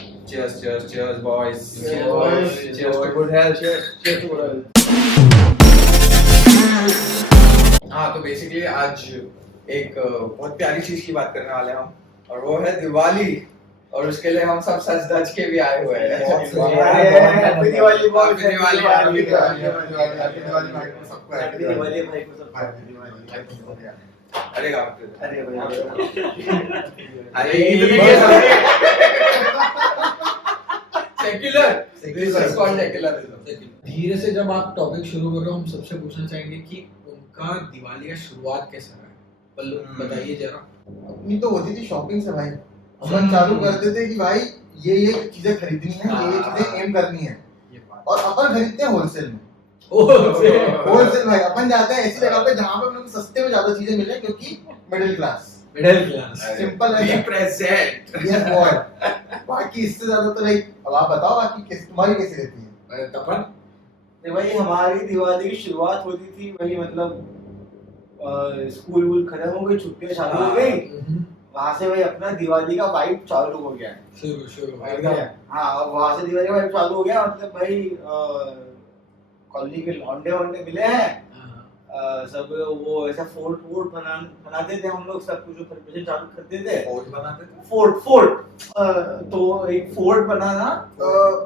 Cheers, boys. Cheers, boys. Cheers to good health. Cheers to good health. हाँ, तो basically आज एक बहुत प्यारी चीज की बात करने वाले हैं हम, और वो है दिवाली। और उसके लिए हम सब सज धज के भी आए हुए हैं। हैप्पी दिवाली भाई को सबको हैप्पी दिवाली भाई को सबको हैप्पी दिवाली। अरे गाँव अरे भाई अरे secular, this is called secularism. धीरे से जब आप टॉपिक शुरू कर रहे हो, हम सबसे पूछना चाहेंगे कि उनका दिवाली का शुरुआत कैसा रहा है। पल्लू बताइए जरा। अपनी तो होती थी शॉपिंग से भाई, अपन चालू करते थे कि भाई ये चीजें खरीदनी है, ये चीजें एम करनी है, और अपन खरीदते हैं होलसेल में। होलसेल भाई अपन जाते हैं ऐसी जगह पे जहाँ पे अपने को सस्ते में ज्यादा चीजें मिले, क्योंकि मिडिल क्लास सिंपल है, बी प्रेजेंट। Yes boy. बाकी इससे ज्यादा तो नहीं। अब आप बताओ बाकी तुम्हारी कैसी रहती है? तपन भाई हमारी दिवाली की शुरुआत होती थी भाई, मतलब स्कूल वूल खत्म हो गई, छुट्टियां चालू हो गई, वहां से भाई अपना दिवाली का वाइब चालू हो गया। शुरू हाँ, अब वहां से दिवाली का वाइब चालू हो गया। मतलब भाई कॉलोनी के लौंडे वोंडे मिले हैं, सब वो ऐसा फोर्ट बनाते थे हम लोग, सब कुछ प्रिपरेशन चालू करते थे। फोर्ट बनाते थे। फोर्ट तो एक फोर्ट बनाना,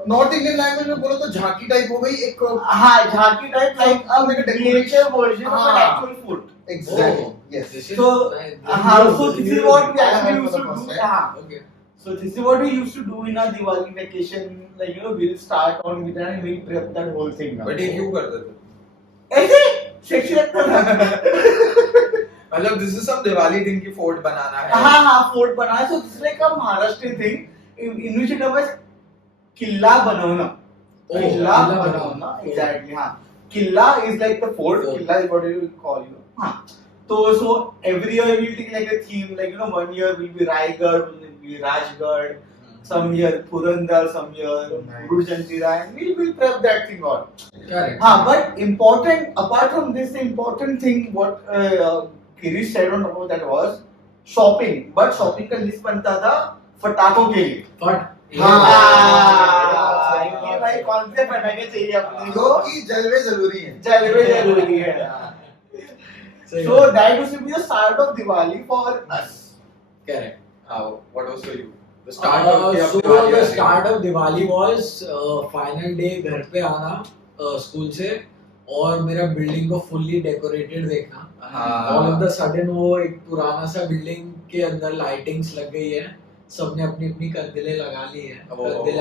नॉर्थ इंडियन लैंग्वेज में बोलो तो झांकी टाइप हो गई एक। हाँ झांकी type, like decoration version of an actual fort. Exactly yes. So हाँ, so this is what we actually used to do. हाँ, okay so this is what we used to do in our Diwali vacation. Like you know, we'll start on with and we'll prep that whole thing. But ये क्यों करते थे? ऐसे sexy लगता था। मतलब this is some Diwali thing की fort बनाना है। हाँ फोर्ट बनाना। So this is like a Maharashtrian thing. In which it was किल्ला बनवना। किल्ला बनवना, exactly हाँ। किल्ला is like the fort. किल्ला is what you call, you know. हाँ, तो so every year we'll take like a theme, like you know, one year will be Raigad, one year will be Rajgarh, some year Purandar, some year Guru Jantira, and we'll prep that thing all. Correct. हाँ, but important, apart from this, the important thing what Girish said on about that was shopping. But shopping का list बनता था फटाकों के लिए। फट हाँ। ये भाई कौन से फटाके चाहिए अपने को? क्योंकि जलवे जरूरी है। जलवे जरूरी है। So that used to be the start of Diwali for us. Correct. What was for you? The start of the start of Diwali was final day घर पे आना स्कूल से, और मेरा बिल्डिंग को फुल्ली डेकोरेटेड देखना। ऑल ऑफ द सडन वो एक पुराना सा बिल्डिंग के अंदर लाइटिंग्स लग गई है, सबने अपनी अपनी कंदीलें लगा ली है, कंदील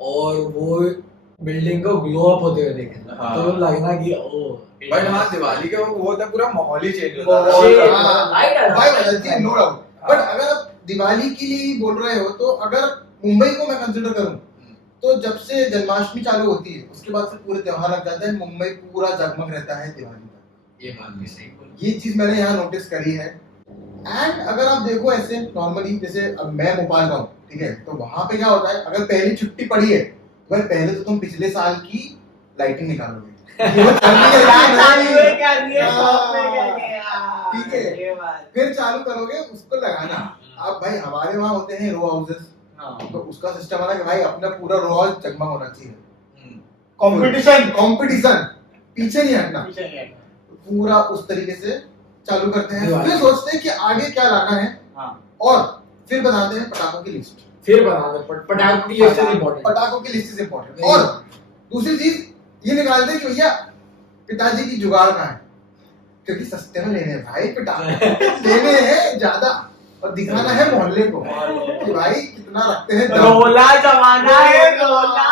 और वो बिल्डिंग को ग्लो अप होते हुए देखना। तो लगना कि ओ बट हाँ, दिवाली के वो होता पूरा माहौल ही चेंज होता है। भाई नो डाउट। बट अगर आप दिवाली के लिए बोल रहे हो, तो अगर मुंबई को मैं कंसीडर करूं, तो जब से जन्माष्टमी चालू होती है उसके बाद से पूरे त्योहार लग जाते हैं, मुंबई पूरा जगमग रहता है दिवाली का। ये बात भी सही बोली। ये चीज मैंने यहाँ नोटिस करी है। एंड अगर आप देखो ऐसे नॉर्मली, जैसे अब मैं भोपाल का हूँ, ठीक है, तो वहां पे क्या होता है, अगर पहली छुट्टी पड़ी है तो भाई पहले तो तुम पिछले साल की लाइटिंग निकालोगे। ठीक है, फिर चालू करोगे उसको लगाना। अब भाई हमारे वहाँ होते हैं रो हाउसेस, तो उसका सिस्टम है कि भाई अपना पूरा रो हाउस जगमग होना चाहिए। कंपटीशन पीछे नहीं हटना, पूरा उस तरीके से चालू करते हैं। फिर सोचते हैं कि आगे क्या लाना है, और फिर बनाते हैं पटाखों की लिस्ट। फिर बनाते हैं पटाखों की लिस्ट इम्पोर्टेंट। पटाखों की लिस्ट इज इम्पोर्टेंट। और दूसरी चीज ये निकालते हैं कि भैया पिताजी की जुगाड़ कहाँ है, क्योंकि सस्ते में लेने हैं भाई पटाखे, लेने हैं ज्यादा और दिखाना है मोहल्ले को कि भाई कितना रखते हैं। रोला जमाना है, रोला।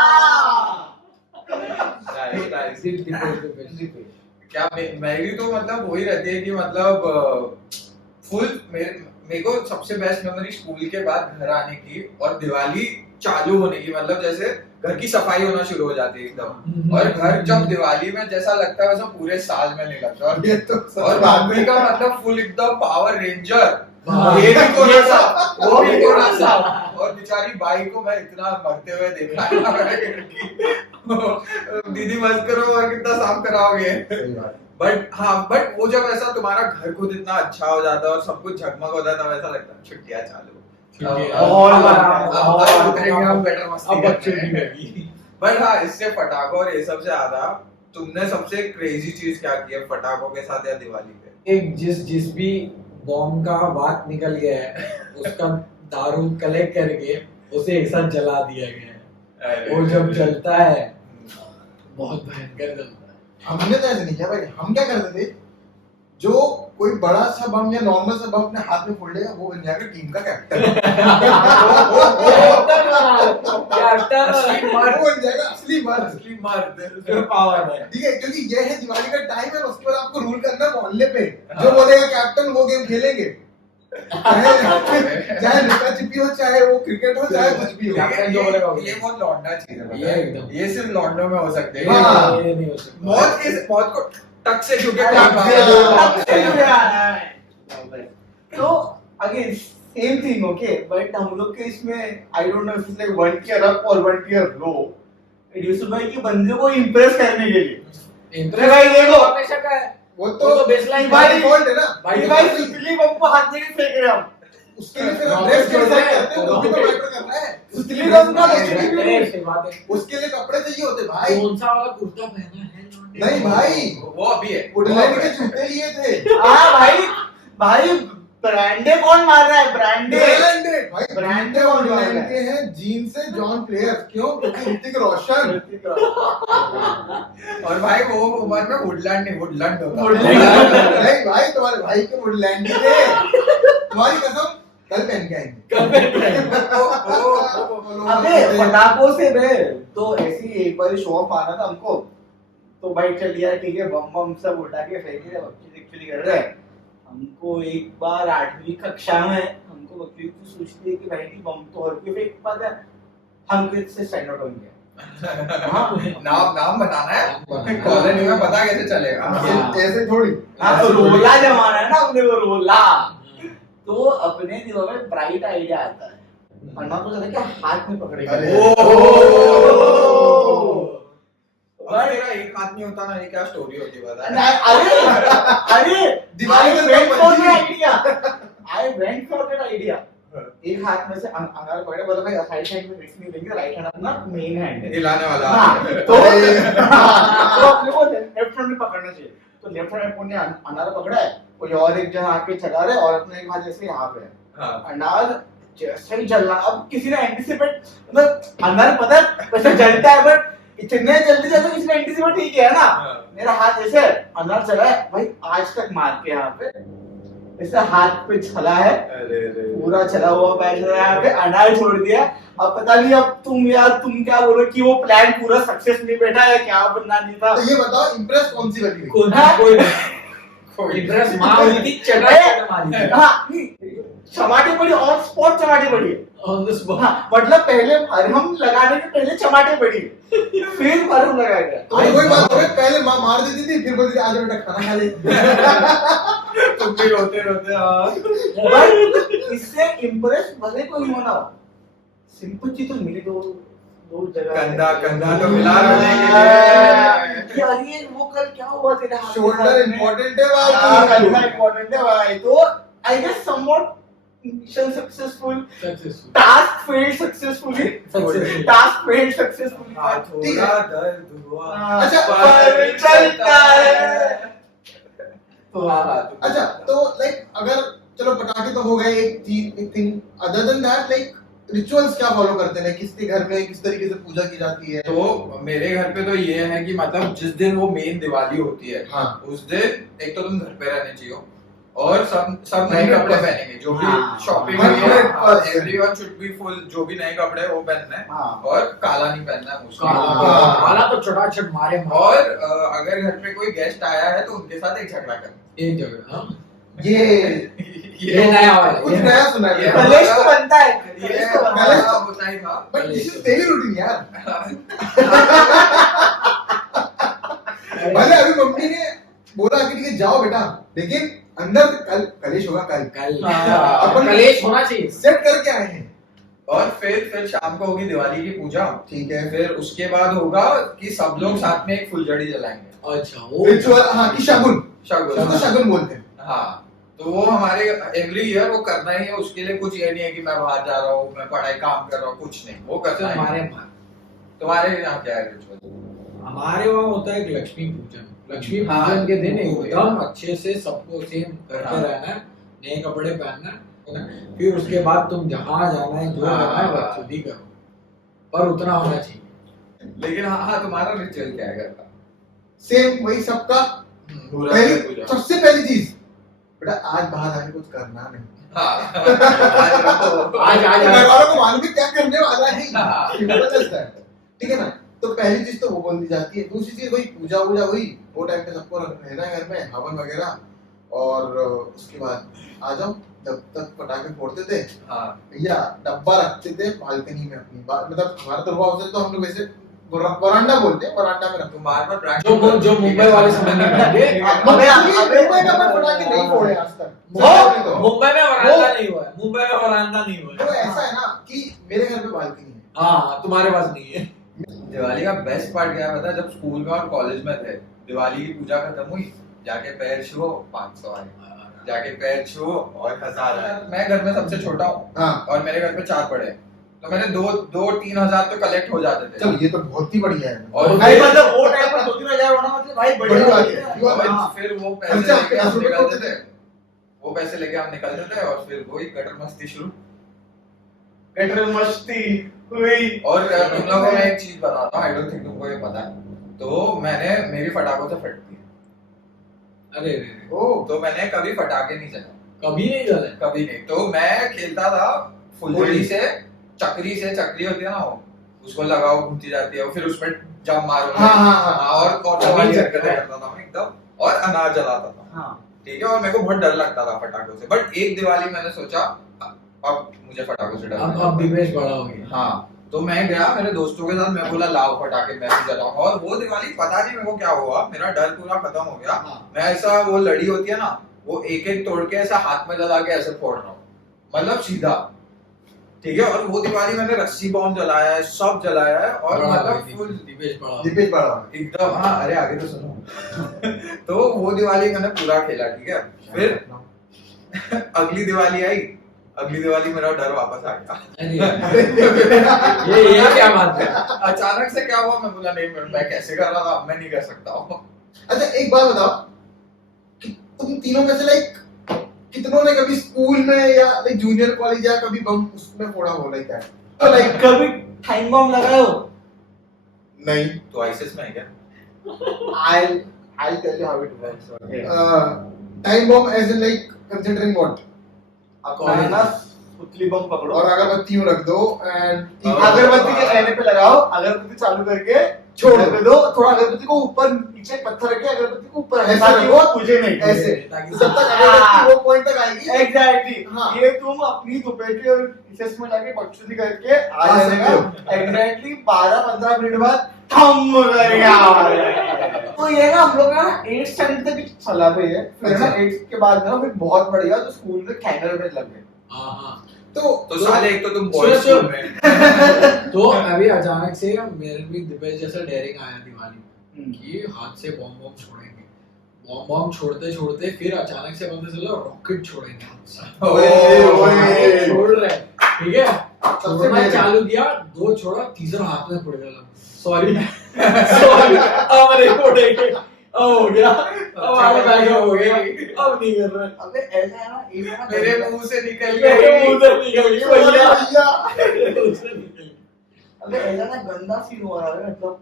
क्या मेरी तो मतलब वही रहती है कि मतलब फुल मेरे को सबसे बेस्ट मेमोरी स्कूल के बाद घर आने की और दिवाली चालू होने की। मतलब जैसे घर की सफाई होना शुरू हो जाती है एकदम, और घर जब दिवाली में जैसा लगता है वैसा पूरे साल में नहीं लगता। और ये तो और मम्मी का मतलब फुल एकदम पावर रेंजर, ये भी थोड़ा सा, वो भी थोड़ा सा। और बेचारी बाई को मैं इतना मरते हुए देखा है, दीदी मत करो और कितना साफ कराओगे। बट हाँ, बट वो जब ऐसा तुम्हारा घर खुद इतना अच्छा हो जाता है और सब कुछ झगमग होता है, तब ऐसा लगता है छुट्टियां चालू क्योंकि और अब उतरेंगे हम बेटर मस्ती अब बच्चों की करने। लगी। बट हाँ, इससे पटाखों और ये सब से ज्यादा तुमने सबसे क्रेजी चीज क्या की है पटाखों के साथ या दिवाली पे? एक जिस भी बॉम्ब का बात निकल गया है उसका दारू कलेक्ट करके उसे एक साथ जला दिया गया है, और जब जलता है बहुत भयंकर जलता है। हमने तो ऐसे नहीं किया भाई। हम क्या करते थे, जो कोई बड़ा सा बम या नॉर्मल सा बम अपने हाथ में फोड़ लेगा वो बन जाएगा टीम का कैप्टन। वो बन जाएगा असली मर्द। असली मर्द। पावर है। ठीक है, क्योंकि ये है दिवाली का टाइम है, उसके बाद आपको रूल करना है मोहल्ले पे। जो बोलेगा कैप्टन वो गेम खेलेंगे, चाहे लुका छिपी हो, चाहे वो क्रिकेट हो, चाहे कुछ भी हो। कैप्टन जो बोलेगा वो। ये बहुत लौंडा चीज है, ये एकदम। ये सिर्फ लौंडों में हो सकते ये हैं। हाँ। नहीं हो सकता। मौत को टक से छू के तो again same thing, okay, but हम लोग के इसमें I don't know if it's like 1 tier up और 1 tier low. It used to be कि बंदे को इंप्रेस करने के लिए इंप्रेस भाई देखो हमेशा का है। वो वो तो तो बेसलाइन भाई डिफॉल्ट है ना। भाई भाई सुतली बम को हाथ देके फेंक रहे हम। उसके लिए फिर हम ड्रेस कैसे करते हैं, वो भी तो मैटर कर रहा है। सुतली बम का उसके लिए कपड़े चाहिए होते भाई। कौन सा वाला कुर्ता पहना है? नहीं भाई, वो अभी है। वुडलैंड के जूते लिए थे। हाँ भाई, भाई ब्रांडे कौन मार रहा है? ब्रांडे ब्रांडेड भाई, ब्रांडेड ब्रांडेड और वुडलैंड के हैं। जीन्स से जॉन प्लेयर, क्यों? क्योंकि ऋतिक रोशन। और भाई वो उम्र में वुडलैंड नहीं वुडलैंड होता नहीं भाई, तुम्हारे भाई के वुडलैंड ही थे। तुम्हारी कसम, कल पहन के आएंगे। अबे पटाखों से बे तो ऐसी एक बार शो ऑफ आना था हमको, तो भाई चल यार ठीक है, बम बम सब उठा के फेंक रहे, बच्चे एक्चुअली कर रहे हैं। हमको एक बार 8वीं कक्षा में हमको बच्चे को सोचती है कि भाई की बम तो और कोई फेंक पाता है, हम इससे स्टैंड आउट होंगे। नाम बताना है कॉलोनी में, पता कैसे चलेगा? ऐसे थोड़ी। हाँ तो रोला जमाना है ना अपने को, रोला। तो अपने दिमाग में ब्राइट आइडिया आता है, अन्ना तो चला क्या हाथ में पकड़ेगा। और मेरा एक हाथ नहीं होता ना, ये क्या स्टोरी होती है बता? अरे दिवाली I में went तो for बंदी। that idea. I went for that idea. एक हाथ में से अंगार पकड़े, बोला भाई साइड हैंड में रिस्क नहीं लेंगे, राइट हैंड अपना मेन हैंड है। हिलाने वाला। हाँ, तो अपने को लेफ्ट हैंड में पकड़ना चाहिए। तो लेफ्ट हैंड में अनार पकड़ा है, कोई और एक जन आके चला रहा है और अपने एक हाथ जैसे यहाँ पे है। हाँ। अनार जैसे ही जल रहा, अब किसी ने एंटिसिपेट, मतलब अनार पता है वैसे जलता है, बट इतने जल्दी जल्दी किसी ने एंटिसिपेट नहीं किया है ना। मेरा हाथ ऐसे अनार चला है भाई, आज तक मार के यहाँ पे ऐसे हाथ पे चला है, पूरा चला हुआ पैर यहाँ पे अनार छोड़ दिया। अब पता नहीं अब तुम क्या बोलो कि वो प्लान पूरा सक्सेस नहीं बैठा है, क्या बनना नहीं था। तो ये बताओ, इम्प्रेस कौन सी बनी हुई? कोई इंप्रेस माँ हुई थी, चढ़ा मारी थी। हाँ, चमाटे पड़ी, ऑन स्पॉट चमाटे पड़ी। On the spot। हाँ, मतलब पहले मरहम लगाने के पहले चमाटे पड़ी, फिर मरहम लगाया गया। तो कोई बात नहीं, पहले माँ मार देती थी, फिर बोलती थी आज बेटा खाना खा ले। तुम भी रोते रोते भाई इससे इम्प्रेस भले कोई होना, सिंपैथी तो मिली दो जगह। कंधा तो मिला रोने के लिए। कि अरे वो कल क्या हुआ तेरे हाथ में? शोल्डर इम्पोर्टेंट है हाँ, भाई। कंधा इम्पोर्टेंट है भाई। तो I guess somewhat mission successful, Successful। Task failed successfully, Successful। Task failed successfully. थोड़ा दर्द हुआ। अच्छा, पर चलता है। तो हाँ, अच्छा, तो लाइक अगर चलो पटाखे तो हो गए, एक thing other than that, like rituals क्या फॉलो करते हैं? किसके घर में किस तरीके से पूजा की जाती है? तो मेरे घर पे तो ये है कि मतलब जिस दिन वो मेन दिवाली होती है, हाँ। उस दिन एक तो तुम घर पे रहने चाहिए और सब नए कपड़े पहनेंगे, जो भी हाँ। Shopping 100%। Everyone should be full, जो भी नए कपड़े वो पहनना है। हाँ। और काला नहीं पहनना है मुझको। काला तो चटाचट मारे और अगर घर पे कोई गेस्ट आया है तो उनके साथ एक झगड़ा करना। एक जगह। हाँ, ये नया वाला कुछ नया सुना है। ये कलेश तो बनता है, ये कलेश तो बनता कलेश है। होता ही था। But this is daily routine यार। भले अभी मम्मी ने बोला कि ठीक है जाओ बेटा, लेकिन अंदर कल कलेश होगा। कल अपन कलेश होना चाहिए। सेट करके आए हैं। और फिर शाम को होगी दिवाली की पूजा। ठीक है, फिर उसके बाद होगा कि सब लोग साथ में एक फुलझड़ी जलाएंगे। अच्छा, वो रिचुअल। हाँ, कि शगुन, शगुन। उसको शगुन बोलते हैं। हाँ, तो वो हमारे एवरी ईयर वो करना ही है, उसके लिए कुछ ये नहीं है कि मैं बाहर जा रहा हूँ, मैं पढ़ाई काम कर रहा हूँ, कुछ नहीं, वो करना ही हमारे है। तुम्हारे यहाँ क्या है रिचुअल? हमारे वहाँ होता है एक लक्ष्मी पूजन। लक्ष्मी हाँ, पूजन के दिन वो एकदम अच्छे से सबको सेम करते हाँ। रहना है, नए कपड़े पहनना है, फिर उसके बाद तुम जहाँ जाना है जो हाँ। करना है बस खुद ही करो, पर उतना होना चाहिए। लेकिन हाँ, तुम्हारा रिचुअल क्या है घर का? सेम वही सबका। पूरा पहली पूजा। सबसे पहली चीज, बेटा आज बाहर आके कुछ करना नहीं। हाँ। आज घर वालों को मालूम है क्या करने वाला है, हाँ। ठीक है ना। तो पहली चीज तो वो बोल दी जाती है। दूसरी चीज वही पूजा वूजा हुई, वो टाइम पे सबको रहना है घर में, हवन वगैरह, और उसके बाद आ जाओ। जब तक पटाखे फोड़ते थे हाँ। भैया, डब्बा रखते थे बालकनी में अपनी, मतलब हमारा तो हुआ होता, तो हम लोग वैसे वरांडा बोलते हैं, वरांडा में रखते। तुम्हारे पर practice जो मुंबई वाले समझ नहीं पाएंगे। मुंबई का मैं पटाखे नहीं फोड़े आज तक। मुंबई में वरांडा नहीं हुआ है, मुंबई में वरांडा नहीं हुआ वो है। ऐसा है ना कि मेरे घर पे बालकनी है। हाँ, तुम्हारे पास नहीं है। दिवाली का बेस्ट पार्ट क्या है पता है? जब स्कूल में और कॉलेज में थे, दिवाली की पूजा खत्म हुई, जाके पैर छुओ 500 आए, जाके पैर छुओ और 1000 आए। मैं घर में सबसे छोटा हूँ हाँ, और मेरे घर पे 4 पड़े, तो मेरे 2-3 हजार तो कलेक्ट हो जाते थे। चल ये तो बहुत ही बढ़िया है। और भाई मतलब वो टाइम पर 2-3 हजार होना मतलब भाई बड़ी बात है। और हाँ। फिर वो खर्चा पैसे आपके लेके हम 10 रुपए निकलते होते थे, वो पैसे लेके हम निकलते थे और फिर वही गटर मस्ती शुरू। गटर मस्ती हुई। और तुम लोगों को मैं एक चीज बताता हूँ, आई डोंट थिंक तुमको ये पता है। तो मैंने मेरी फटाकों से फटती है, अरे ओ, तो मैंने कभी फटाके नहीं चलाए, कभी नहीं चला है। कभी नहीं। तो मैं खेलता था फुलझड़ी से, चक्री होती है ना वो, उसको लगाओ घूमती जाती है, फिर उसमें जंप मारो। हाँ, हाँ, हाँ। और कभी हरकतें करता था मैं एकदम, और अनार जलाता था। हाँ। ठीक है, और मेरे को बहुत डर लगता था पटाखों से, बट एक दिवाली मैंने सोचा अब मुझे पटाखों से डर नहीं अब दिवेश बड़ा हो गया। हाँ, तो मैं गया मेरे दोस्तों के साथ, मैं बोला लाओ पटाखे मैं भी जलाऊंगा। और वो दिवाली पता नहीं मेरे को क्या हुआ, मेरा डर पूरा खत्म हो गया। मैं ऐसा, वो लड़ी होती है ना, वो एक एक तोड़ के ऐसा हाथ में जला के ऐसे फोड़ रहा हूँ, मतलब सीधा। ठीक है, और वो दिवाली मैंने रस्सी बॉम्ब जलाया है, सब जलाया है, और मतलब फुल दिवेश बड़ा दीपेश बड़ा। एकदम। हाँ, अरे आगे तो सुनो। तो वो दिवाली मैंने पूरा खेला। ठीक है, फिर अगली दिवाली आई, अगली दिवाली मेरा डर वापस आ गया। अरे ये क्या बात है? अचानक से क्या हुआ, मैं बोला नहीं, मैं कैसे कर रहा था, मैं नहीं कर सकता हूँ। अच्छा एक बात बताओ कि तुम तीनों में से लाइक कितनों ने कभी स्कूल में या लाइक जूनियर कॉलेज या कभी बम उसमें फोड़ा हो, लाइक दैट? तो लाइक कभी टाइम बम लगाओ? नहीं। तो आईसीएस में है क्या? I'll tell you how it works. Time bomb as in like considering what? अपना है ना पुतली बम पकड़ो और अगरबत्तियों रख दो एंड अगरबत्ती के कहने पे लगाओ, अगरबत्ती चालू करके छोड़ पे दो, थोड़ा अगरबत्ती को ऊपर नीचे पत्थर रख के अगरबत्ती को ऊपर ऐसे ताकि रखो, वो तुझे नहीं ऐसे ताकि जब तक अगरबत्ती वो पॉइंट तक आएगी। एग्जैक्टली। हाँ। ये तुम अपनी दोपहर के रिसेस में जाके बकचोदी करके आ आ जाएगा। सकते एग्जैक्टली 12-15 मिनट बाद थम करेगा। तो ये ना हम लोग ना 8th स्टैंडर्ड तक चला पे है, फिर ना 8th के बाद ना फिर बहुत बढ़िया तो स्कूल में कैंडल में लग गए। हाँ। तो साले एक तो तुम बॉयज सुनो, स्कूल में। तो अभी अचानक से मेरे भी दिवेश जैसा डेयरिंग आया दिवाली कि हाथ से बॉम्ब छोड़ेंगे, बॉम्ब छोड़ते छोड़ते फिर अचानक से पता चला रॉकेट छोड़ेंगे हाथ से। ओए। छोड़ रहे, ठीक है, सबसे छोड़ना पहले चालू किया, 2 छोड़ा, तीसरा हाथ में पड़ गया। सॉरी सॉरी, अब नहीं फोड़ेंगे, अब हो गया, अब आगे बैग हो गया, अब नहीं कर रहे। अबे ऐसा है ना, एक ना मेरे मुंह से निकल मेरे गई। मुंह से निकल गई भैया, भैया मेरे मुंह से निकल गई। अबे ऐसा ना गंदा सीन हो रहा है मतलब।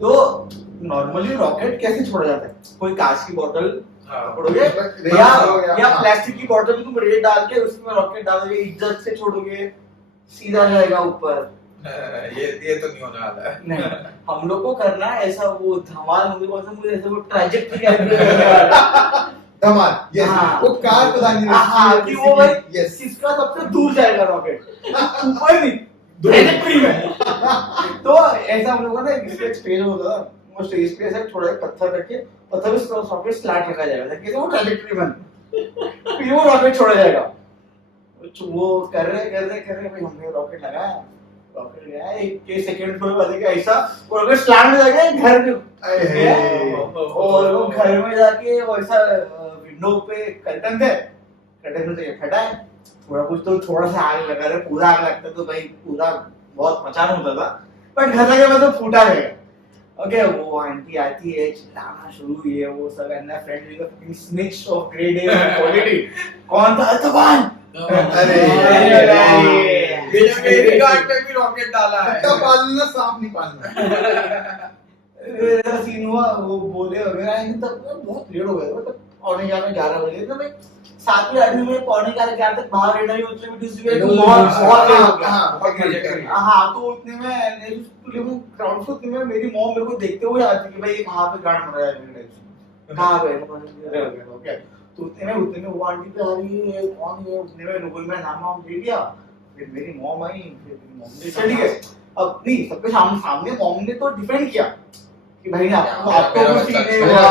तो नॉर्मली रॉकेट कैसे छोड़ा जाता है? कोई कांच की बोतल पकड़ोगे या प्लास्टिक की बोतल में तुम रेत डाल के उसमें रॉकेट डालोगे, इज्जत से छोड़ोगे, सीधा जाएगा ऊपर। ये तो नहीं होने वाला है। नहीं, हम लोग को करना है ऐसा, वो धमाल मूवी को मुझे ऐसा वो ट्रेजेक्टरी कैरेक्टर धमाल, यस, हाँ। वो कार प्रधान हाँ, कि वो भाई यस, किसका सबसे दूर जाएगा रॉकेट, ऊपर नहीं, ट्रेजेक्टरी में। तो ऐसा हम लोगों ने एक स्टेज होता था, वो स्टेज पे ऐसा छोटा एक पत्थर रख के, पत्थर पे रॉकेट स्लैट रखा जाएगा ताकि वो ट्रेजेक्टरी बन, फिर वो रॉकेट छोड़ा जाएगा। वो कर रहे भाई, हमने रॉकेट लगाया, रॉकेट गया एक सेकंड फ्लोर वाले का ऐसा, वो रॉकेट स्लैट हो जाएगा घर में, और वो घर में जाके वैसा विंडो पे कर्टन थे, कटक में तो फटा है, थोड़ा कुछ तो थोड़ा सा आग लगा रहे, पूरा आग लगता तो भाई पूरा बहुत मचान होता था, बट घर जाके मतलब फूटा रहेगा। ओके, वो आंटी आती है, चिल्लाना शुरू, ये वो सब, and my friend is a fucking snitch of grade A quality. कौन था तूफान? अरे मेरी गार्ड पे भी रॉकेट डाला है। कुत्ता पालना सांप नहीं पालना। मेरा सीन हुआ, वो बोले वगैरह आएंगे तब बहुत लेट हो गया, मतलब 11:45 बजे, तो 7-8 में 11:45 तक बाहर रहना ही होता है, इसलिए बहुत लेट हो गया। बहुत मजे कर रही है। हाँ, तो उतने में क्राउड से उतने में मेरी मॉम मेरे को देखते हुए आती कि भाई ये कहाँ पे गार्ड मर रहा है मेरे डायरेक्शन, कहाँ पे? ओके, तो उतने में वो आंटी पे आ रही है, कौन है? उतने में रुकुल में नाम दे दिया, फिर मेरी मॉम आई, फिर मेरी मॉम ने चली गई। अब नहीं, सबके सामने मॉम ने तो डिफेंड किया कि भाई आपको कुछ नहीं हुआ,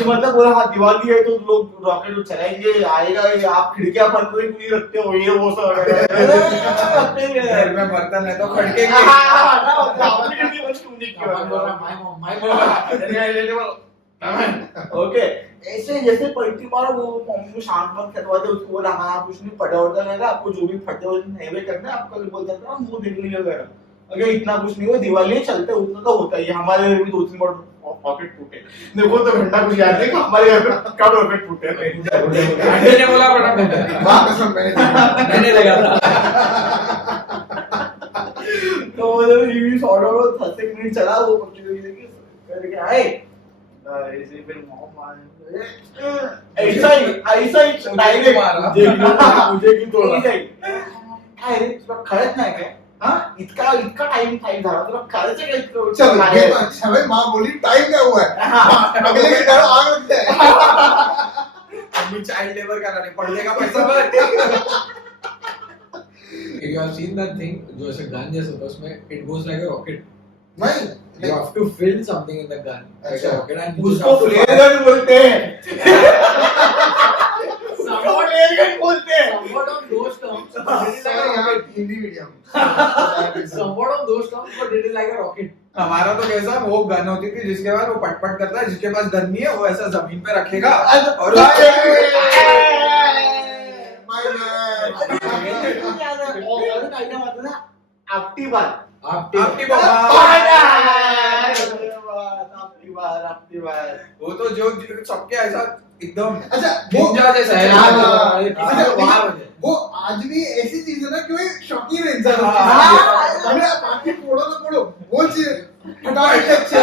मतलब बोला हाँ दिवाली है तो लोग रॉकेट चलाएंगे, आएगा, आप खिड़कियां बंद करके क्यों नहीं रखते हो, ये वो सब घर में बर्तन है तो खड़के ओके, ऐसे जैसे पलटी मारो, वो मम्मी को शांत मत करवाते, उसको बोला हाँ कुछ नहीं, फटा उड़ता रहेगा, आपको जो भी फटे हुए नहीं करना है, आपका बोलता था मुंह दिख नहीं वगैरह, अगर इतना कुछ नहीं हुआ, दिवाली चलते उतना तो होता ही है, हमारे घर में 2-3 बार रॉकेट फूटे, देखो तो घंटा कुछ याद नहीं हमारे घर में कब रॉकेट फूटे थे। आंटी ने बोला बड़ा बेटा, मां कसम मैंने लगा था। तो मतलब ये शॉर्ट आउट 30 मिनट चला, वो करके आए, ऐसे फिर ऐसा ही डायरेक्ट मारा मुझे की तोड़ा, अरे तुला कळत नाही काय? हाँ, इतका टाइम झाला, तुला करायचं काय? चल ये तो अच्छा भाई, मां बोली टाइम क्या हुआ है, अगले के घर आग लगता है। अम्मी चाइल्ड लेबर कराने पड़ने का पैसा भर। You have seen that thing जो ऐसे गन जैसे होता है, उसमें it goes like a rocket. नहीं, You have to fill something in the gun like अच्छा। a rocket and you just उसको have to flare fire. Gun बोलते हैं, उसको फ्लेयर गन बोलते हैं। Somewhat on those terms, but it is like a यार rocket. Hindi medium. Somewhat on those terms, but it is like a rocket. हमारा तो कैसा, वो गन होती थी जिसके बाद वो पट करता है, जिसके पास गन नहीं है वो ऐसा जमीन पे रखेगा और आपकी बात आपकी वो तो जो सबके ऐसा एकदम अच्छा वो निंजा जैसा है। वो आज भी ऐसी चीज है ना कि वो शौकीन इंसान अगर आप बाकी फोड़ो ना फोड़ो, वो चीज फटाके अच्छा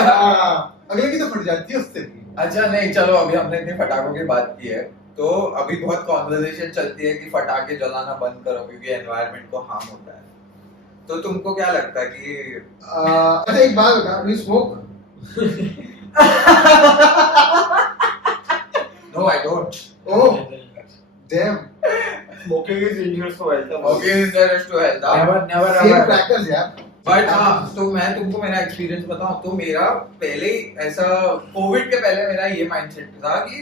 अगले की तो फट जाती है उससे। अच्छा नहीं, चलो अभी हमने इतने पटाखों की बात की है, तो अभी बहुत कॉन्वर्सेशन चलती है कि पटाखे जलाना बंद करो क्योंकि एनवायरनमेंट को हार्म होता है, तो तुमको क्या लगता है कि अच्छा एक बात बता, we smoke? No I don't. Oh damn, smoking is injurious to health. Okay injurious to health. Never same ever. Crackers यार। बट हाँ, तो मैं तुमको मेरा एक्सपीरियंस बताऊं तो मेरा पहले ऐसा कोविड के पहले मेरा ये माइंडसेट था कि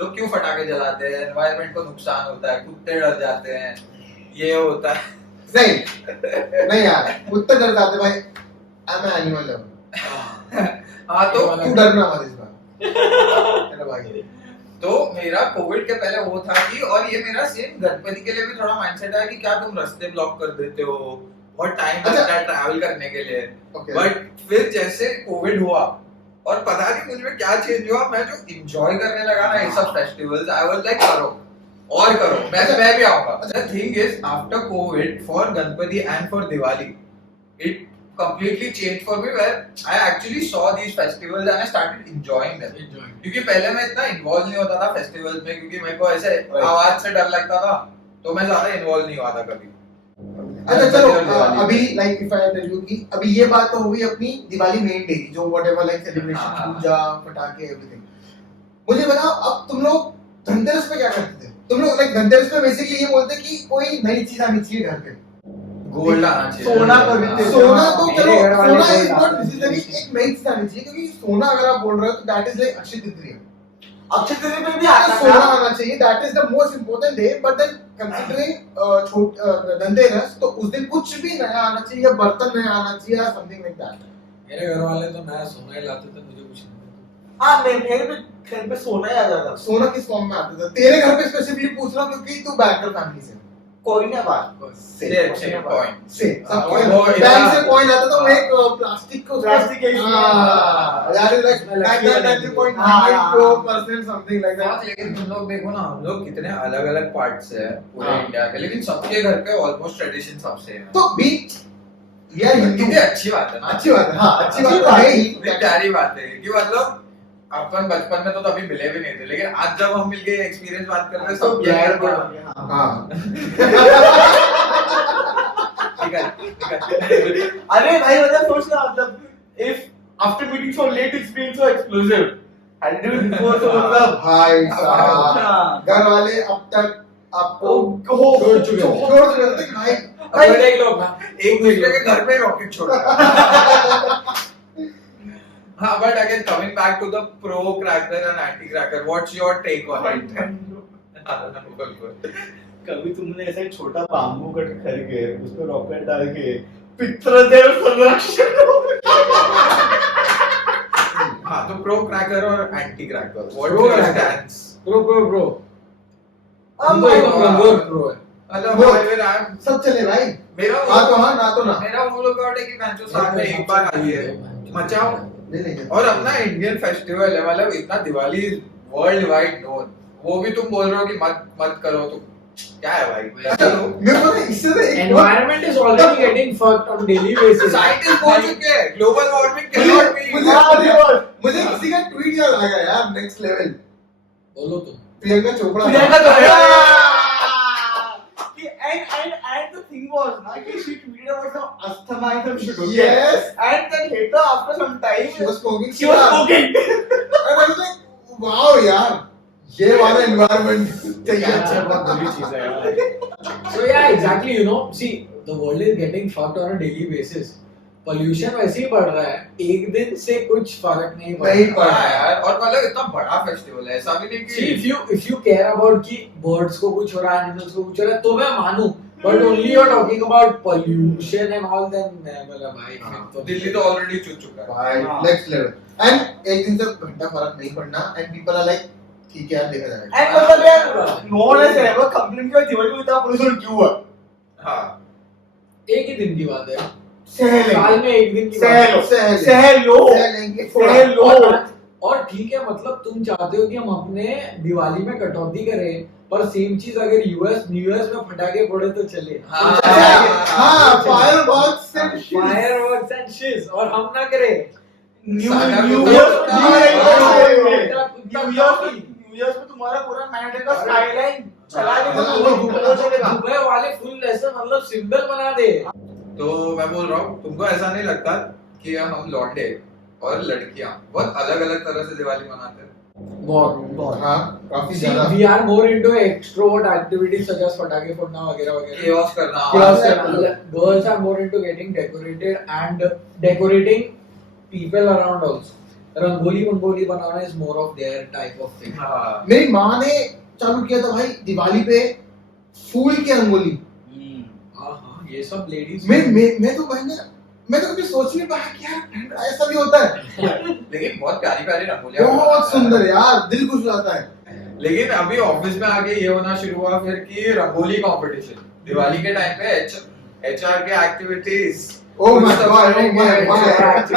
लोग क्यों पटाखे जलाते हैं, एनवायरनमेंट को नुकसान होता है, कुत्ते डर जाते हैं, ये होता है। नहीं यार, कुत्ते डर जाते भाई, आई एम एनिमल लवर। हाँ तो तू डरना मत इस बार मेरा भाई। तो मेरा कोविड के पहले वो था कि, और ये मेरा सेम गणपति के लिए भी थोड़ा माइंडसेट है कि क्या तुम रास्ते ब्लॉक कर देते हो, बहुत टाइम लगता है ट्रैवल करने के लिए। बट फिर जैसे कोविड हुआ और पता नहीं मुझ में क्या चेंज हुआ, मैं जो एंजॉय करने लगा ना ये सब फेस्टिवल्स, आई वाज लाइक करो और करो, मैं भी आऊंगा। The thing is after Covid for Ganpati and for Diwali it completely changed for me, where I actually saw these festivals and I started enjoying them. क्योंकि पहले मैं इतना इन्वॉल्व नहीं होता था फेस्टिवल्स में, क्योंकि मेरे को ऐसे आवाज से डर लगता था, तो मैं ज्यादा इन्वॉल्व नहीं हुआ था कभी। अच्छा चलो अभी like if I tell you कि अभी ये बात तो हो गई अपनी दिवाली मेन डे की, जो व्हाटएवर लाइक सेलिब्रेशन, पूजा, पटाखे, एवरीथिंग। मुझे बताओ अब तुम लोग धनतेरस पे क्या करते थे? तुम लोग लाइक धनतेरस पे बेसिकली ये बोलते कि कोई नई चीज आनी चाहिए घर पे, गोल्ड आना चाहिए, सोना खरीदते थे। सोना तो चलो मेरे घर वाले सोना इज गोल्ड नॉट आते नेसेसरी एक नई चीज आनी चाहिए, क्योंकि सोना अगर आप बोल रहे हो तो that is like Akshaya Tritiya. Akshaya Tritiya पे भी आता सोना था, आना चाहिए, that is the most important day. But then considering Dhanteras, तो उस दिन कुछ भी नया आना चाहिए, या बर्तन नया आना चाहिए, या समथिंग लाइक दैट। मेरे घर वाले तो नया सोना ही लाते थे, मुझे कुछ नहीं। हाँ मेरे घर पे सोना ही आ जाता। सोना किस फॉर्म में आता था? तेरे घर पे स्पेसिफिकली पूछ रहा हूँ क्योंकि तू बैकग्राउंड फैमिली से कोई ना बात सेम पॉइंट से सब वो बैंक इतना- से कॉइन आता था, वो एक प्लास्टिक को प्लास्टिक के हाँ यार लाइक उसमें लकीर that लगी थी। 90.9% समथिंग लाइक हाँ, दैट। लेकिन तुम लोग देखो ना, हम लोग कितने अलग अलग पार्ट्स है पूरे हाँ। इंडिया के, लेकिन सबके घर पे ऑलमोस्ट ट्रेडिशन सबसे है। तो भी यार हिंदू कितनी अच्छी बात है ना, अच्छी बात है, हाँ अच्छी बात तो है ही। कितनी प्यारी बात है कि मतलब अपन बचपन में तो कभी मिले भी नहीं थे, लेकिन आज जब हम मिलके एक्सपीरियंस बात कर रहे हैं तो सब ब्लैक क्या हाँ अरे भाई मतलब सोच ना, मतलब if after meeting so late it's been so explosive, had you before so मतलब भाई साहब हाँ। घर वाले अब तक आपको छोड़ चुके हैं। छोड़ चुके थे कि भाई बड़े लोग ना एक दूसरे के घर पे रॉकेट छोड़ हाँ, but again coming back to the pro cracker and anti cracker, what's your take on it? कभी तुमने ऐसा एक छोटा बाम्बू कट करके उस पर रॉकेट डाल के पितृदेव संरक्षण हाँ, तो प्रो क्रैकर और anti cracker, what Pro your cracker. Stands? Pro हम तो भाई रंगोर प्रो है। मतलब वो- भाई मेरा सब चले भाई, मेरा हाँ तो हाँ ना तो ना मेरा वो लोग है कि मैंचो साल में एक बार आती है, मचाओ। ले लेंगे। और अपना इंडियन फेस्टिवल है, मतलब इतना दिवाली वर्ल्ड वाइड नोन, वो भी तुम बोल रहे हो कि मत मत करो, तो क्या है भाई? अच्छा, मेरे को ना इससे ना एक और- Environment is already getting fucked on daily basis. Scientist बोल चुके हैं global warming can not be. मुझे किसी का ट्वीट याद आ गया यार, नेक्स्ट लेवल। बोलो तुम। Priyanka Chopra Priyanka Chopra and the thing was ना कि she tweeted about some asthma and some shit, okay? Yes. And then later after some time she was smoking she was cigar. smoking. And I was like, wow यार, ये वाला environment चाहिए। अच्छा, बहुत बुरी चीज है यार। So yeah, exactly, you know, see, the world is getting fucked on a daily basis. Pollution वैसे ही बढ़ रहा है, एक दिन से कुछ फर्क नहीं पड़ नहीं रहा। पड़ हाँ यार, और मतलब इतना बड़ा फेस्टिवल है, ऐसा भी नहीं See, कि if you care about कि birds को कुछ हो रहा है, animals को कुछ हो रहा है, तो मैं मानूं, but only you're talking about pollution and all, then मैं बोला भाई फिर तो दिल्ली तो ऑलरेडी चुक चुका है। भाई हाँ। Next level. एंड एक दिन से घंटा फर्क नहीं पड़ना, एंड पीपल आर लाइक ठीक है यार, देखा जाएगा। And मतलब यार no one has ever complained कि दिवाली को इतना pollution क्यों हुआ? हाँ, एक ही दिन की बात है, सह साल में एक दिन की बात है। सह लो सह लेंगे सह लो। और ठीक है, मतलब तुम चाहते हो कि हम अपने दिवाली में कटौती करें, पर सेम चीज अगर यूएस न्यू ईयर में फटाके फोड़े तो चले। हाँ, हाँ fireworks and shit. Fireworks and sheets, और हम ना करें। न्यू सादा न्यू कुत्ता ईयर कुत्ता न्यू ईयर में तुम्हारा पूरा मैनहट्टन का स्काईलाइन चला के दुबई वाले फुल ऐसे मतलब सिंबल बना दे। तो मैं बोल रहा हूँ, तुमको ऐसा नहीं लगता कि हम लौंडे और लड़कियां बहुत अलग अलग तरह से दिवाली मनाते हैं? बहुत हाँ काफी See, ज्यादा। we are more into extrovert activities such as पटाखे फोड़ना वगैरह वगैरह। केओस करना, Chaos करना। Girls are more into getting decorated and decorating people around also. Rangoli वंगोली banana is more of their type of thing. हाँ, मेरी माँ ने चालू किया था भाई दिवाली पे फूल की रंगोली। हाँ, ये सब ladies। मैं तो भाई ना, मैं तो कभी सोच नहीं पाया कि यार ऐसा भी होता है। लेकिन बहुत प्यारी प्यारी रंगोलियां बहुत बनाता है। सुंदर यार, दिल खुश हो जाता है। लेकिन अभी ऑफिस में आके ये होना शुरू हुआ फिर कि रंगोली कंपटीशन दिवाली के टाइम पे एचआर के activities. Oh my God, oh my God.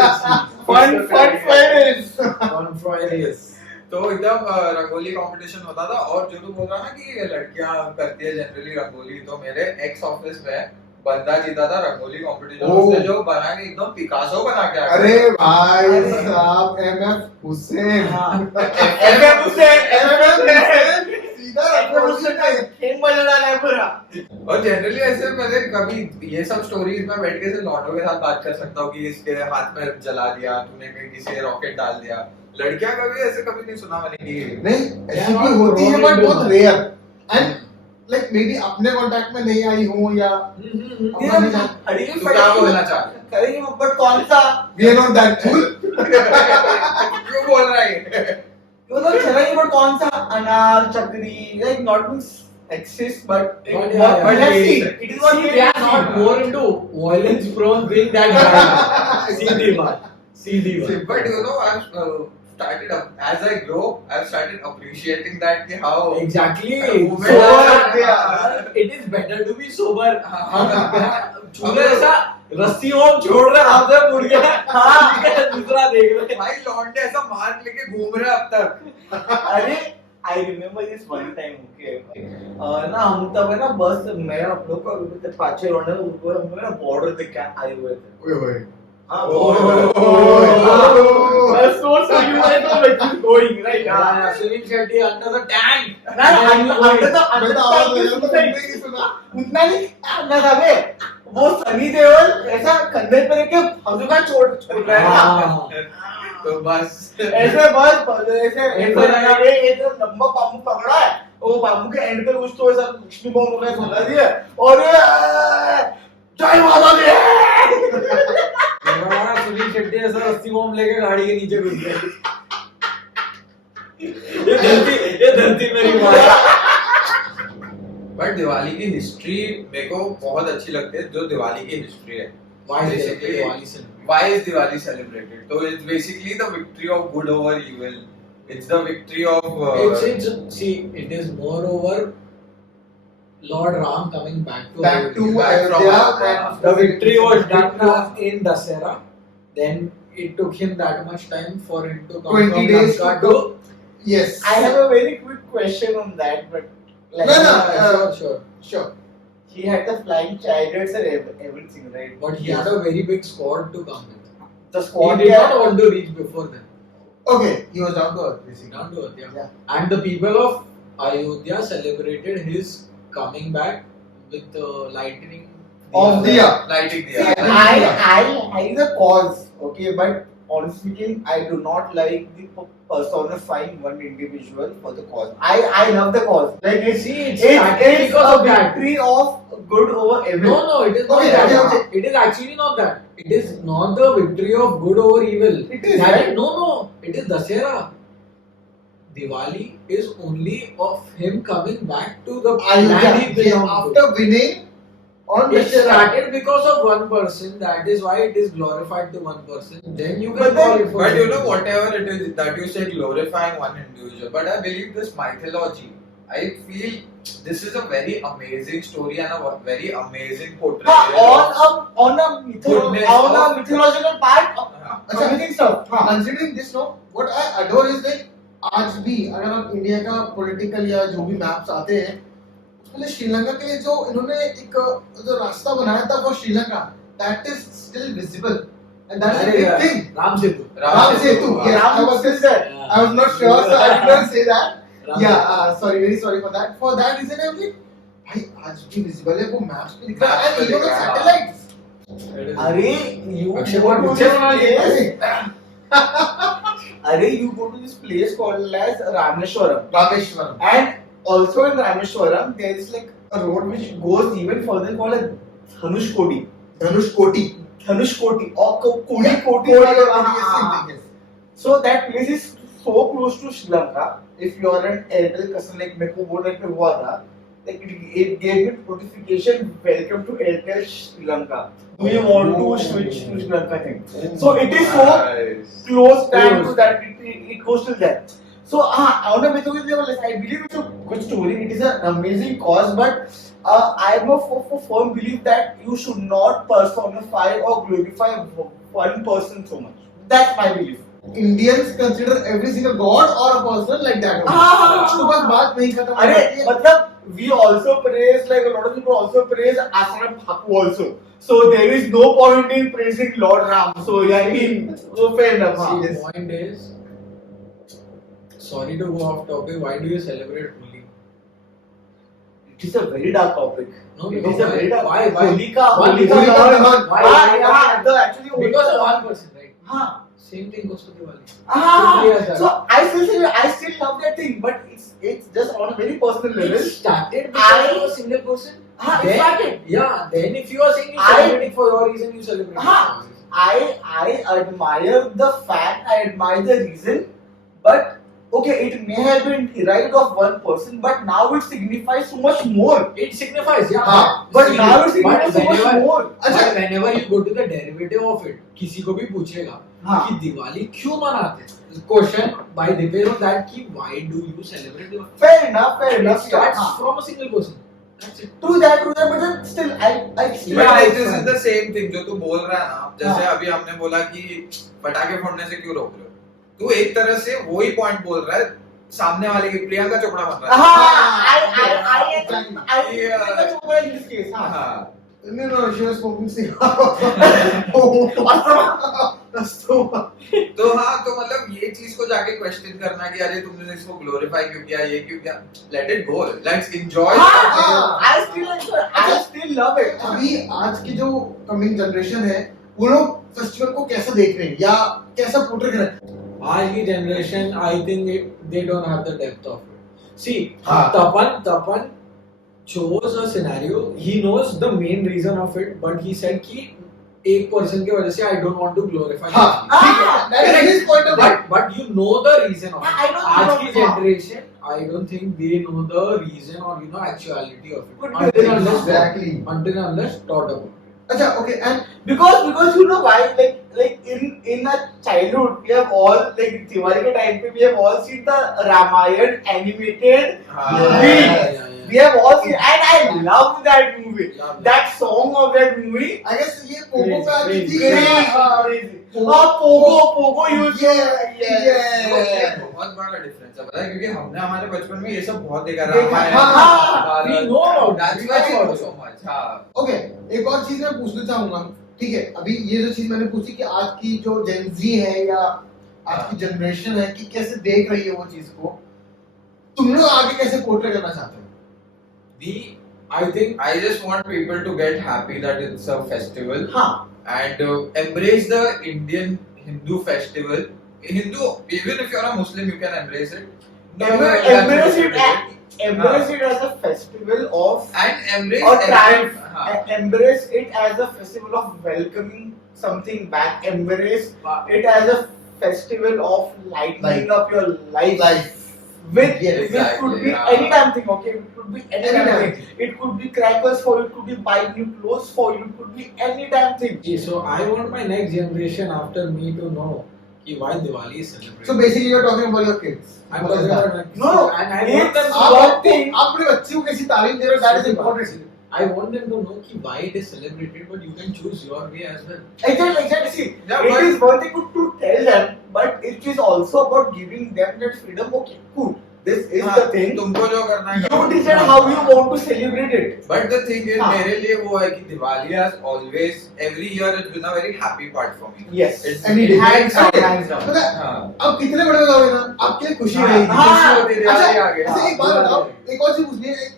Fun Fridays On Fridays. तो एकदम रंगोली कंपटीशन होता था, और जो तू बोल रहा ना कि लड़कियां करती है जनरली रंगोली, तो मेरे एक्स ऑफिस में बंदा जीता था रंगोली कंपटीशन। ओह। उसने जो बना के एकदम पिकासो बना के आया। अरे भाई साहब, एमएफ हुसैन। एमएम हुसैन सीधा रंगोली का खेल मजा डाला है पूरा। और जनरली ऐसे मैंने कभी ये सब स्टोरीज में बैठ के सिर्फ लॉन्डो के साथ बात कर सकता हूँ कि इसके हाथ में जला दिया तूने, कहीं किसी रॉकेट डाल दिया। लड़कियां कभी ऐसे कभी नहीं सुना मैंने कि नहीं ऐसी भी होती है बट बहुत rare, and like maybe अपने कांटेक्ट में नहीं आई हो या अपना नहीं जान। तू क्या बोलना चाहता है? करेंगे बट कौन सा? We are not that cool. क्यों बोल रहा है? मतलब चलेंगे बट कौन सा? अनार चक्री, like not means sexist but But let's see. yeah. It is what See, they are not more into violence prone being that guy. सीधी बात। But you know, started as I grow, I've started appreciating that कि how Exactly. women Sober are- they are. It is better to be sober. हाँ। चूल्हे ऐसा रस्सी ओम छोड़ रहे हाथ में मुड़ गया दूसरा देख रहे भाई लौंडे ऐसा मार्क लेके घूम रहे अब तक। अरे I remember this one time okay ना हम तब है ना बस मैं हम लोग को पांच छह लौंडे ऊपर हम ना बॉर्डर देख के आए हुए थे ओए ओए हाँ Oh. I so you I know where you're going right हैं Sunil Shetty under the tank ना अंडर मैं तो आवाज लगा तो उतना तुमने ही सुना नहीं अंडर था बे वो सनी देओल ऐसा कंधे पे रख के हंसुका छोड़ रहा है ना तो बस ऐसे बस ऐसे एक लंबा बाम्बू पकड़ा है वो बाम्बू के एंड पे कुछ तो ऐसा लक्ष्मी बम वगैरह फंसा दिया और जय माता दी सुनील शेट्टी ऐसा रस्सी बम लेके गाड़ी के नीचे घुस गया ये धरती मेरी माँ है। बट दिवाली की हिस्ट्री मेरे को बहुत अच्छी लगती है जो दिवाली की हिस्ट्री है Why is Basically, Diwali celebrated? why is Diwali celebrated? So it's basically the victory of good over evil. It's the victory of It's see, it is moreover Lord Ram coming back to Back to Back from Ayodhya Ayodhya. and the victory was done in Dasera. Then it took him that much time for him to come 20 from days Lanka to go. Yes. I have a very quick question on that but like No, sure. Sure. he had the flying chariots and everything right But he had a very big squad to come with. the He squad did not want to reach before then. Okay, he was down to earth basically. Down to earth, yeah. Yeah. And the people of Ayodhya celebrated his coming back with lightning Of Diya. lighting See, the I the cause okay but honestly speaking I do not like the personifying one individual for the cause I love the cause like it's See, it's started it's because a of that. victory of good over evil No, it is not Okay, that. okay. It is actually not that. It is not the victory of good over evil. It is, That right? No, it is Dasera. Diwali is only of him coming back to the land he Ayodhya. belonged to. After winning on It Dashera. started because of one person. That is why it is glorified to one person. Then you can But then- call it for But you know something. whatever it is that you say glorifying one individual, but I believe this mythology. I feel this is a very amazing story and a very amazing portrayal. on a Goodness on a of- mythological part हाँ. amazing stuff Considering this, no, what I adore is like आज भी अगर हम India का political या जो भी maps आते हैं उसके लिए श्रीलंका के लिए जो इन्होंने एक जो रास्ता बनाया था for Sri Lanka that is still visible and that's a big thing Ram Setu. Ram Setu, yes. Ram I was is there I was not sure so I did not say that Ram yeah Setu. sorry very sorry for that reason I'm like भाई आज भी visible है वो maps पे दिख रहा है Maps पे and even on दिख रहा है, satellites It is- अरे you Akshay go Kumar to picture this बना लिए place अरे you go to this place called as Rameshwaram Rameswaram and also in Rameshwaram there is like a road which goes even further called as Dhanushkodi Dhanushkodi Dhanushkodi or Kodi Kodi yes. so that place is so close to Sri Lanka if you are an Airtel customer like मेरे को border पे हुआ था like it gave me notification welcome to Airtel Sri Lanka do you want to switch to Sri Lanka thing so it is so Nice. close time Close. to that it goes till that so on a mythology level I believe it's a good story it is an amazing cause but I am a firm belief that you should not personify or glorify one person so much that's my belief Indians consider every single god or a person like that. हाँ, उसके बाद बात नहीं खत्म अरे होती है। मतलब we also praise like a lot of people also praise Asaram Thakur also so there is no point in praising Lord Ram so yeah I mean so fair enough See, हाँ. the point is, sorry to go off topic, why do you celebrate Holi? It is a very dark topic. No, It because is a very dark. why? Holika, Why? Holika, Holika Dahan. Why? yeah, the actually Because of one person, right? हाँ. Same thing goes to Diwali. Ah, so I still love that thing, but it's just on a very personal level. It started because of a single person. Ah, it Then- started. Yeah, then if you are saying you I- celebrating for your reason, you celebrate. Ah. for your reason. I admire the fact, I admire the reason, but okay, it may have been derived of one person, but now it signifies so much more. It signifies, yeah. हाँ, But See, now it signifies so much whenever- more. But whenever you go to the derivative of it, किसी को भी पूछेगा हाँ. कि दिवाली क्यों मनाते हैं? Question by depends on that कि why do you celebrate Diwali? Fair enough, fair It enough. starts हाँ. from a single person. That's it. True that, but then still, I still. But like this is the same thing जो तू बोल रहा है ना, जैसे हाँ. अभी हमने बोला कि पटाखे फोड़ने से क्यों रोक रहे हो, तू एक तरह से वही पॉइंट बोल रहा है सामने वाले की, प्रियंका चोपड़ा बन रहा है। I Chopra in this case. हाँ. हाँ No, she was smoking cigar. तो हाँ, तो मतलब ये चीज को जाके क्वेश्चन करना कि अरे तुमने इसको ग्लोरीफाई क्यों किया, ये क्यों किया, let it go, let's enjoy. I still love it. अभी आज की जो कमिंग जनरेशन है वो लोग फेस्टिवल को कैसा देख रहे हैं या कैसा पोर्ट्रे कर रहे हैं? आज की generation I think they don't have the depth of it. See, हाँ. Tapan chose a scenario. He knows the main reason of it, but he said कि एक पर्सन की वजह से I don't want to glorify. हाँ, ठीक है, that is his point of view. But you know the reason of it. I know the आज की reason. generation, I don't think they know the reason or actuality of it. Could be Until the unless Exactly. until unless taught about it. अच्छा, okay, and Because you know why, like in our childhood we have all, like Diwali के time पे we have all seen the Ramayan animated movie. Yeah. We have all seen, and I love that movie. Love That song of that movie. I guess ये Pogo पे आती थी। Crazy. Pogo used to. Yeah. बहुत बड़ा difference है, पता है, क्योंकि हमने हमारे बचपन में ये सब बहुत देखा, देखा, रामायण, हाँ, we know about That's it. why We I know know about so it. much. हाँ ओके, एक और चीज मैं पूछना चाहूंगा, ठीक है, अभी ये जो चीज मैंने पूछी कि आज की जो जेनजी है या आज की जनरेशन है कि कैसे देख रही है वो चीज को, तुम लोग आगे कैसे पोर्ट्रे करना चाहते हो? I think I just want people to get happy that it's a festival हाँ. and embrace the Indian Hindu festival. Hindu, even if you're a Muslim, you can embrace it. Embrace it as a festival of, and embrace or every- triumph. हाँ. Embrace it as a festival of welcoming something back. Embrace it as a festival of lightening up your life. With Yes, which exactly, could be yeah. any damn thing, okay? It could be any damn Any thing. It could be crackers for you, it could be buying new clothes for you, it could be any damn thing. so. I want my next generation after me to know कि why Diwali is celebrated. So basically you are talking about your kids. I'm talking about my kids. No, and I it's want them to आप one thing. आप अपने बच्चे को कैसी तालीम दे रहे हो, that is important. I want them to know कि why it is celebrated, but you can choose your way as well. Exactly. See, Yeah, it but- is one thing to tell them, but it is also about giving them that freedom. Okay, cool. This is हाँ, the thing. तुमको जो करना है You करो। decide how you want to celebrate it. But the thing is, हाँ. मेरे लिए वो है कि Diwali has always, every year it's been a very happy part for me. Yes. It's And it it hands makes- down, hands down. पता है, हाँ. अब कितने बड़े हो जाओगे ना, आपके लिए खुशी हाँ, रहेगी। हाँ. खुशी होती है, दिवाली आ अच्छा, गया। अच्छा, एक बात बताओ, एक और चीज पूछनी है,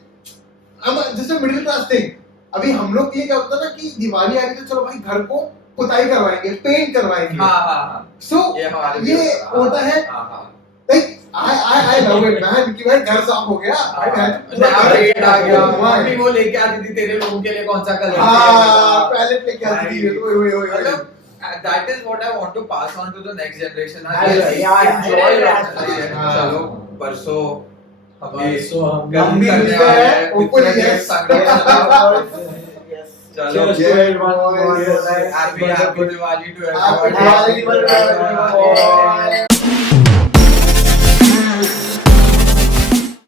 जैसे मिडिल क्लास थिंग, अभी हम लोग के लिए क्या होता है ना कि दिवाली आ रही है तो चलो भाई घर को पुताई करवाएंगे, पेंट करवाएंगे। हाँ हाँ हाँ सो ये हमारे भी ये होता है। होता है, हाँ हाँ like I love it man कि भाई घर साफ हो गया, भाई घर पूरा नया घर पेंट आ गया, साफ हो गया। मम्मी वो लेके आती थी तेरे रूम के लिए कौन सा कलर हाँ, पैलेट लेके आती थी, ओए मतलब that is what I want to pass on to the next generation. Yeah. चलो परसों So हम भी मिलते करने वाले हैं, हैं, hopefully, picture yes. Sunday Yes. चलो Cheers to everyone. Happy Diwali to Happy everyone Diwali, everyone.